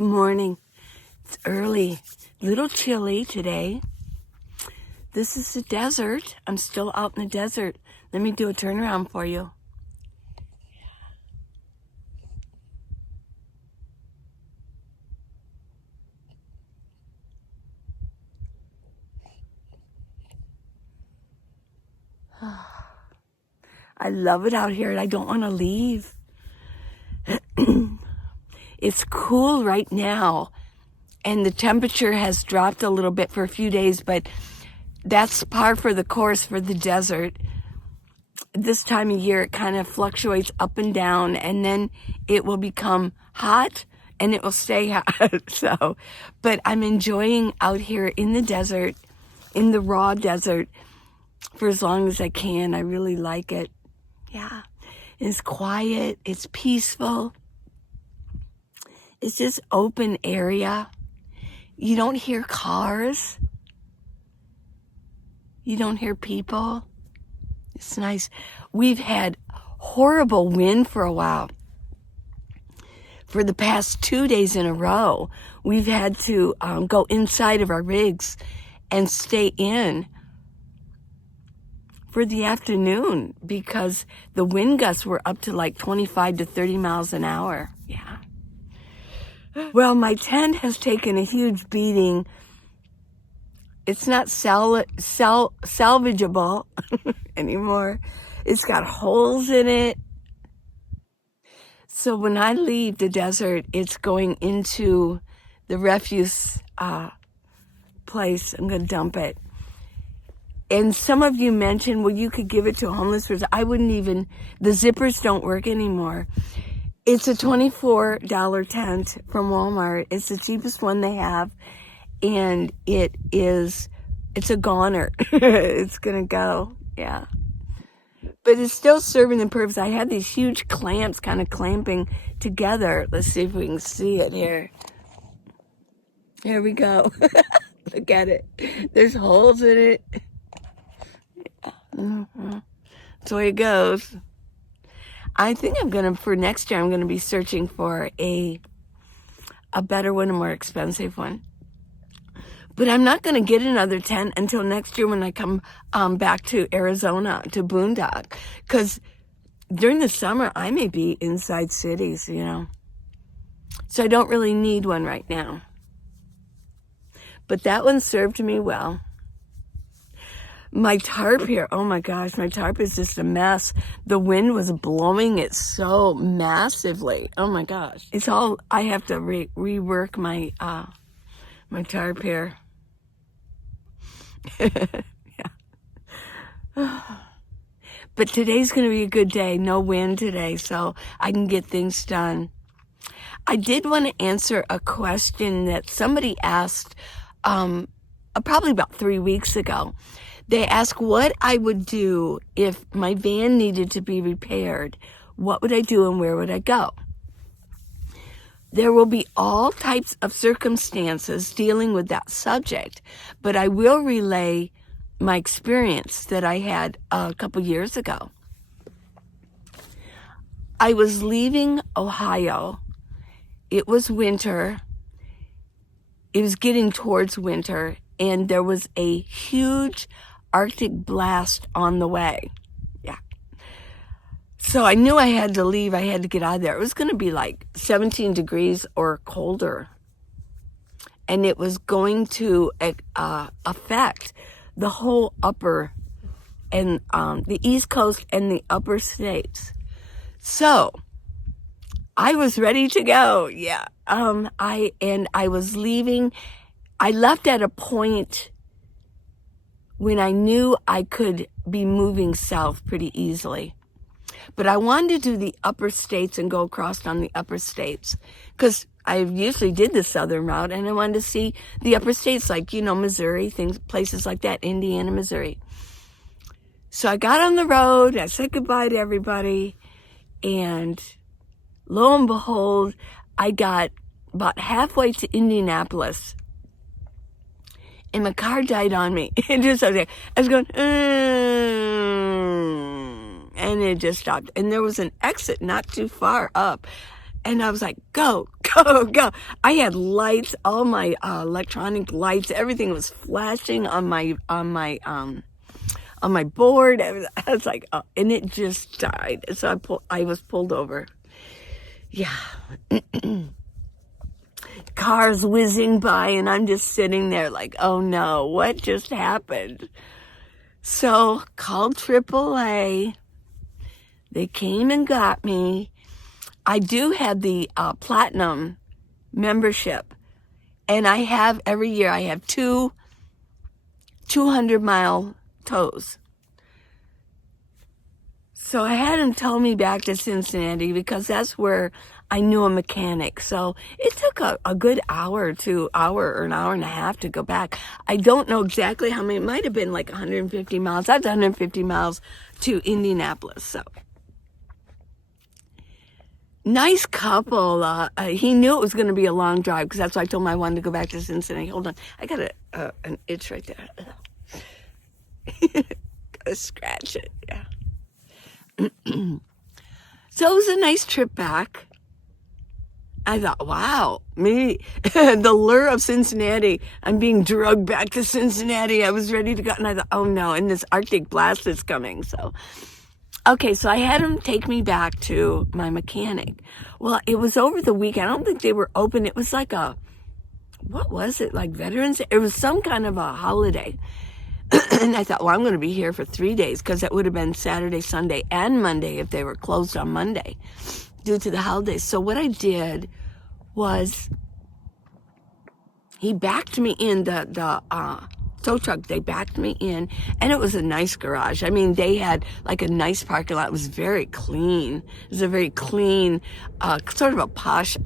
Good morning. It's early. Little chilly today. This is the desert. I'm still out in the desert. Let me do a turnaround for you. I love it out here and I don't want to leave. It's cool right now and the temperature has dropped a little bit for a few days, but that's par for the course for the desert. This time of year it kind of fluctuates up and down, and then it will become hot and it will stay hot. But I'm enjoying out here in the desert, in the raw desert, for as long as I can. I really like it. Yeah, it's quiet, it's peaceful. It's just open area. You don't hear cars. You don't hear people. It's nice. We've had horrible wind for a while. For the past 2 days in a row, we've had to go inside of our rigs and stay in for the afternoon because the wind gusts were up to like 25 to 30 miles an hour. Yeah. Well, my tent has taken a huge beating. It's not salvageable anymore. It's got holes in it. So when I leave the desert, it's going into the refuse place. I'm going to dump it. And some of you mentioned, well, you could give it to a homeless person. I wouldn't even, the zippers don't work anymore. It's a $24 tent from Walmart. It's the cheapest one they have. And it's a goner. It's going to go. Yeah. But it's still serving the purpose. I had these huge clamps kind of clamping together. Let's see if we can see it here. Here we go. Look at it. There's holes in it. Mm-hmm. That's the way it goes. I think for next year, I'm going to be searching for a better one, a more expensive one. But I'm not going to get another tent until next year when I come back to Arizona, to Boondock. Because during the summer, I may be inside cities, you know. So I don't really need one right now. But that one served me well. My tarp here, oh my gosh, my tarp is just a mess. The wind was blowing it so massively. Oh my gosh. It's all, I have to rework my tarp here. Yeah. But today's going to be a good day. No wind today, so I can get things done. I did want to answer a question that somebody asked probably about 3 weeks ago. They asked what I would do if my van needed to be repaired. What would I do and where would I go? There will be all types of circumstances dealing with that subject, but I will relay my experience that I had a couple years ago. I was leaving Ohio. It was winter. It was getting towards winter, and there was a huge Arctic blast on the way. Yeah. So I knew I had to leave. I had to get out of there. It was going to be like 17 degrees or colder. And it was going to affect the whole upper and the East Coast and the upper states. So I was ready to go. Yeah. I was leaving. I left at a point when I knew I could be moving south pretty easily. But I wanted to do the upper states and go across on the upper states because I usually did the southern route and I wanted to see the upper states like, you know, Missouri, places like that, Indiana, Missouri. So I got on the road, I said goodbye to everybody, and lo and behold, I got about halfway to Indianapolis. And my car died on me. I was going, and it just stopped. And there was an exit not too far up. And I was like, go, go, go. I had lights, all my electronic lights, everything was flashing on my board. I was like, oh, and it just died. So I was pulled over. Yeah. Cars whizzing by, and I'm just sitting there like, oh no, what just happened? So called AAA. They came and got me. I do have the platinum membership, and I have every year, I have two 200-mile tows. So I had him tow me back to Cincinnati because that's where I knew a mechanic. So it took a good hour or an hour and a half to go back. I don't know exactly how many. It might have been like 150 miles. That's 150 miles to Indianapolis. So nice couple. He knew it was going to be a long drive because that's why I told him I wanted to go back to Cincinnati. Hold on. I got an itch right there. Gotta scratch it. Yeah. So it was a nice trip back. I thought, wow, maybe the lure of Cincinnati, I'm being drugged back to Cincinnati. I was ready to go. And I thought, oh no, and this Arctic blast is coming. So, okay, so I had him take me back to my mechanic. Well, it was over the weekend. I don't think they were open. It was like what was it? Like Veterans? It was some kind of a holiday. And I thought, well, I'm going to be here for 3 days because it would have been Saturday, Sunday, and Monday if they were closed on Monday due to the holidays. So what I did was he backed me in the tow truck. They backed me in, and it was a nice garage. I mean, they had like a nice parking lot. It was very clean. It was a very clean, sort of a posh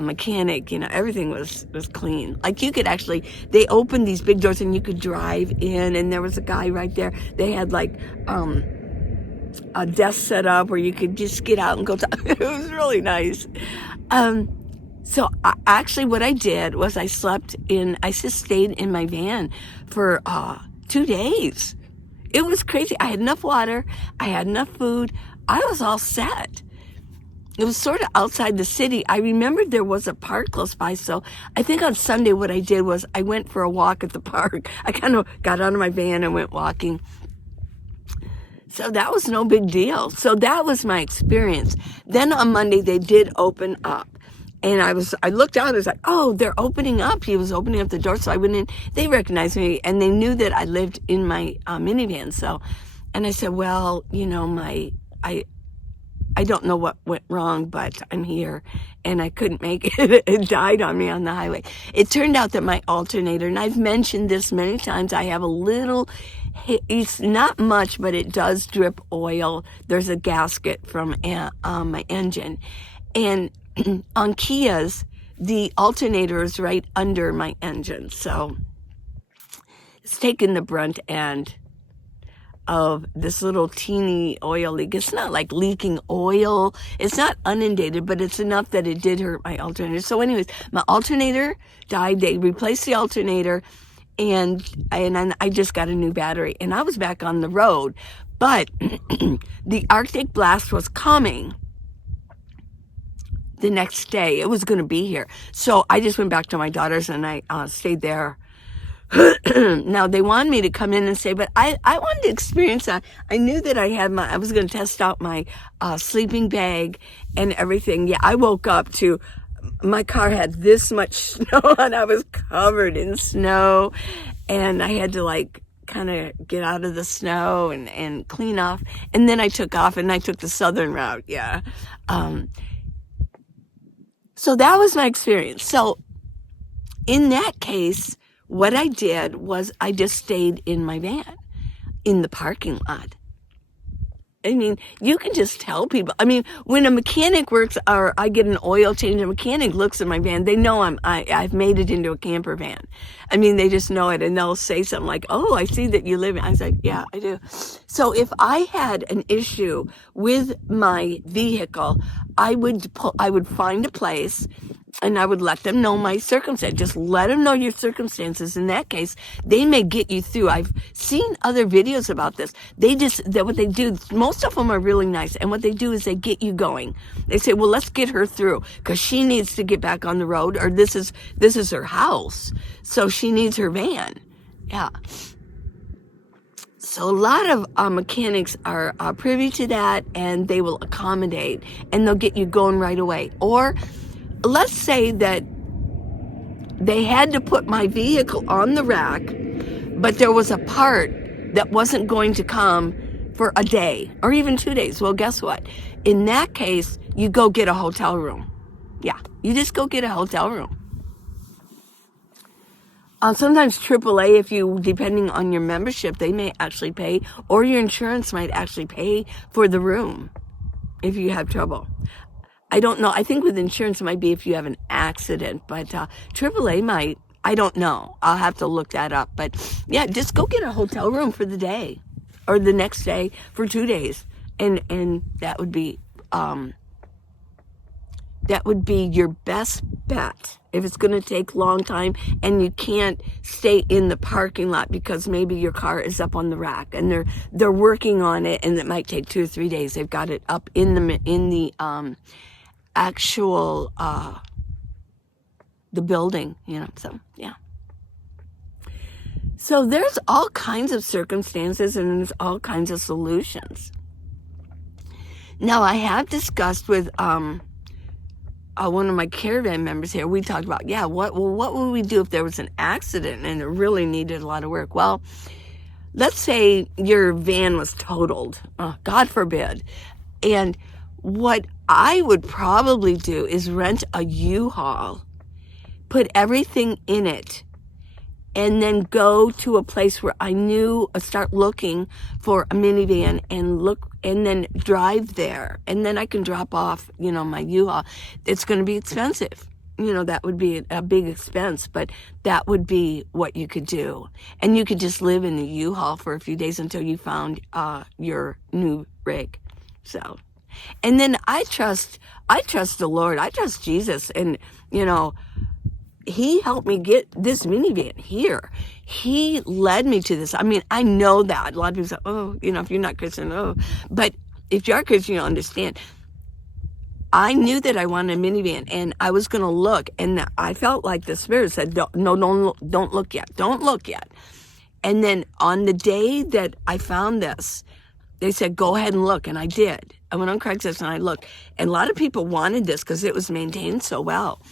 mechanic, everything was clean. Like you could actually, they opened these big doors and you could drive in, and there was a guy right there. They had like a desk set up where you could just get out and go talk. It was really nice. So actually what I did was I just stayed in my van for 2 days. It was crazy. I had enough water. I had enough food. I was all set. It was sort of outside the city. I remembered there was a park close by, so I think on Sunday what I did was I went for a walk at the park. I kind of got out of my van and went walking. So that was no big deal. So that was my experience. Then on Monday they did open up. And I looked out, I was like, oh, they're opening up. He was opening up the door, so I went in. They recognized me, and they knew that I lived in my minivan. So, and I said, well, I don't know what went wrong, but I'm here, and I couldn't make it. It died on me on the highway. It turned out that my alternator, and I've mentioned this many times, I have a little, it's not much, but it does drip oil. There's a gasket from my engine. And on Kias, the alternator is right under my engine. So it's taken the brunt end of this little teeny oil leak. It's not like leaking oil. It's not inundated, but it's enough that it did hurt my alternator. So anyways, my alternator died. They replaced the alternator, and I just got a new battery, and I was back on the road. But the Arctic blast was coming the next day. It was going to be here. So I just went back to my daughter's, and I stayed there. Now they wanted me to come in and say, but I wanted to experience that. I knew that I was going to test out my sleeping bag and everything. Yeah, I woke up to, my car had this much snow and I was covered in snow, and I had to like kind of get out of the snow and clean off. And then I took off and I took the southern route. Yeah. So that was my experience. So in that case, what I did was I just stayed in my van in the parking lot. I mean, you can just tell people. I mean, when a mechanic works, or I get an oil change, a mechanic looks at my van, they know I've made it into a camper van. I mean, they just know it, and they'll say something like, oh, I see that you live in. I was like, yeah, I do. So if I had an issue with my vehicle, I would find a place And I would let them know my circumstance. Just let them know your circumstances. In that case, they may get you through. I've seen other videos about this. What they do, most of them are really nice. And what they do is they get you going. They say, well, let's get her through because she needs to get back on the road, or this is her house. So she needs her van. Yeah. So a lot of mechanics are privy to that, and they will accommodate, and they'll get you going right away. Or let's say that they had to put my vehicle on the rack, but there was a part that wasn't going to come for a day or even 2 days. Well, guess what? In that case, you go get a hotel room. Yeah, you just go get a hotel room. Sometimes AAA, depending on your membership, they may actually pay, or your insurance might actually pay for the room if you have trouble. I don't know. I think with insurance it might be if you have an accident, but AAA might. I don't know. I'll have to look that up. But yeah, just go get a hotel room for the day, or the next day for 2 days, and that would be your best bet. If it's going to take a long time and you can't stay in the parking lot because maybe your car is up on the rack and they're working on it, and it might take 2 or 3 days. They've got it up in the actual the building, so yeah. So there's all kinds of circumstances and there's all kinds of solutions. Now, I have discussed with one of my caravan members here. We talked about, what would we do if there was an accident and it really needed a lot of work? Well, let's say your van was totaled, God forbid, and what I would probably do is rent a U-Haul, put everything in it, and then go to a place where I knew, start looking for a minivan and then drive there. And then I can drop off, my U-Haul. It's going to be expensive. That would be a big expense, but that would be what you could do. And you could just live in the U-Haul for a few days until you found your new rig. So, and then I trust the Lord. I trust Jesus. And, He helped me get this minivan here. He led me to this. I mean, I know that. A lot of people say, if you're not Christian, But if you are Christian, you'll understand. I knew that I wanted a minivan, and I was going to look, and I felt like the Spirit said, don't look yet. Don't look yet. And then on the day that I found this, they said, go ahead and look, and I did. I went on Craigslist and I looked, and a lot of people wanted this because it was maintained so well.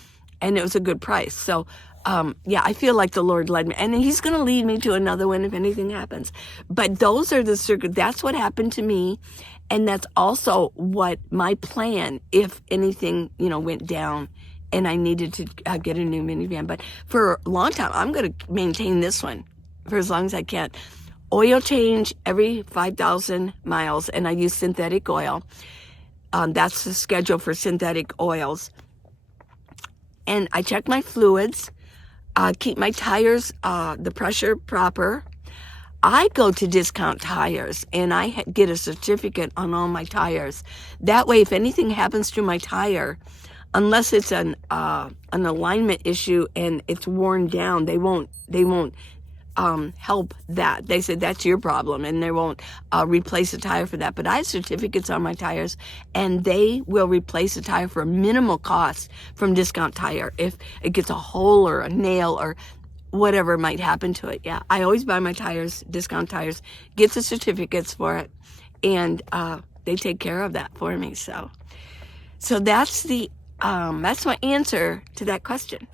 And it was a good price. So, I feel like the Lord led me. And He's going to lead me to another one if anything happens. But those are that's what happened to me. And that's also what my plan, if anything, went down and I needed to get a new minivan. But for a long time, I'm going to maintain this one for as long as I can. Oil change every 5,000 miles. And I use synthetic oil. That's the schedule for synthetic oils. And I check my fluids, keep my tires, the pressure proper. I go to Discount Tires and I get a certificate on all my tires. That way, if anything happens to my tire, unless it's an alignment issue and it's worn down, they won't help that. They said that's your problem, and they won't replace a tire for that. But I have certificates on my tires, and they will replace a tire for a minimal cost from Discount Tire if it gets a hole or a nail or whatever might happen to it. Yeah, I always buy my tires, Discount Tires, get the certificates for it, and they take care of that for me. So that's that's my answer to that question.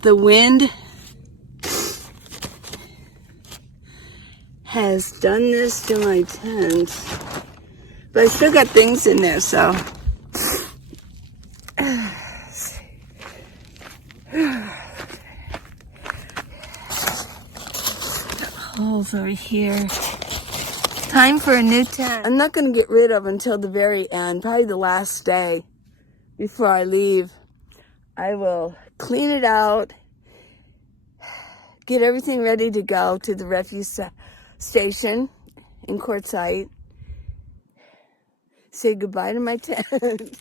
The wind has done this to my tent, but I still got things in there, so. Holes over here. Time for a new tent. I'm not going to get rid of until the very end, probably the last day before I leave. I will clean it out, get everything ready to go to the refuse station in Quartzsite, say goodbye to my tent.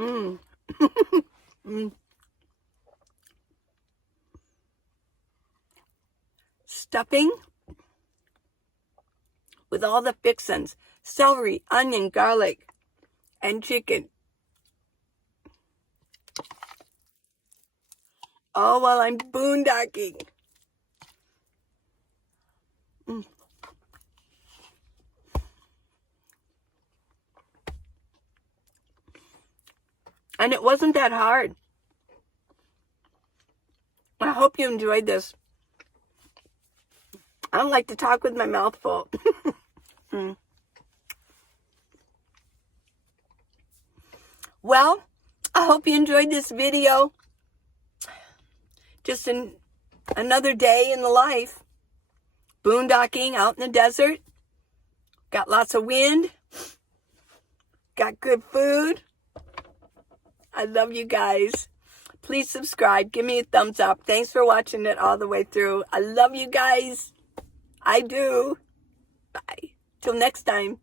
Mmm. Mm. Stuffing with all the fixins. Celery, onion, garlic, and chicken. All while I'm boondocking. Mm. And it wasn't that hard. I hope you enjoyed this. I don't like to talk with my mouth full. Mm. Well, I hope you enjoyed this video. Just another day in the life. Boondocking out in the desert. Got lots of wind. Got good food. I love you guys. Please subscribe. Give me a thumbs up. Thanks for watching it all the way through. I love you guys. I do. Bye. Till next time.